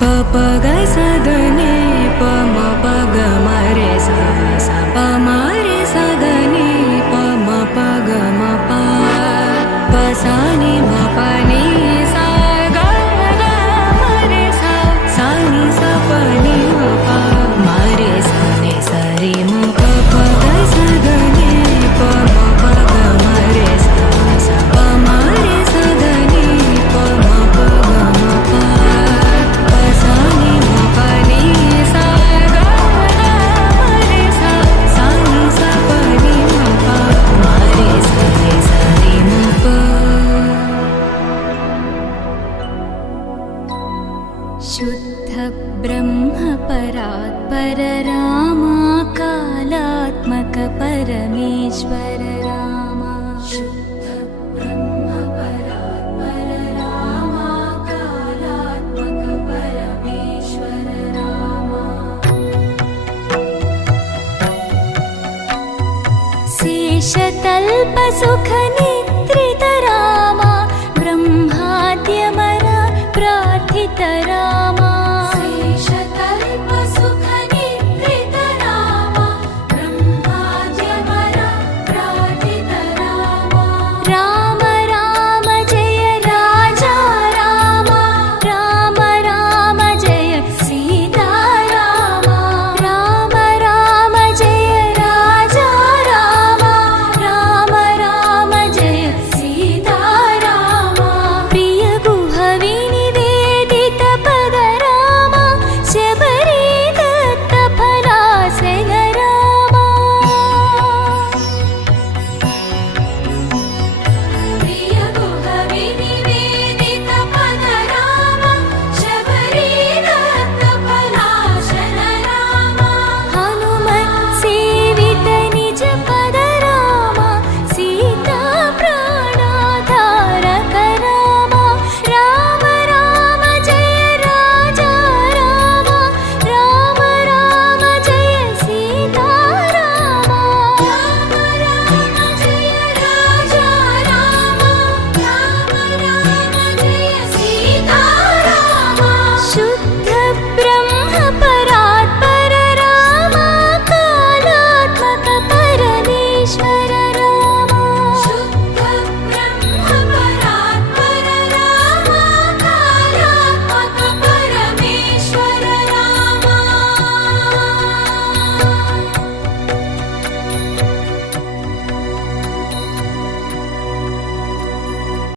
प प ग स ध नि प म प ग म रे सा सा प म रे सा ध नि प म प ग म प प सा नि म प नि सा ग ग म रे सा सा नि सा प नि म प म रे सा नि सा रे म प प ग स ध नि प म प ग म रे सा सा प म रे सा ध नि प म प ग म प प सा नि म प नि सा ग ग म रे सा सा नि सा प नि म प म रे सा नि सा रे म प शुद्ध ब्रह्म परात्पर रामा कालात्मक परमेश्वर रामा शुद्ध ब्रह्म परात्पर रामा कालात्मक परमेश्वर रामा शेषतल्प सुख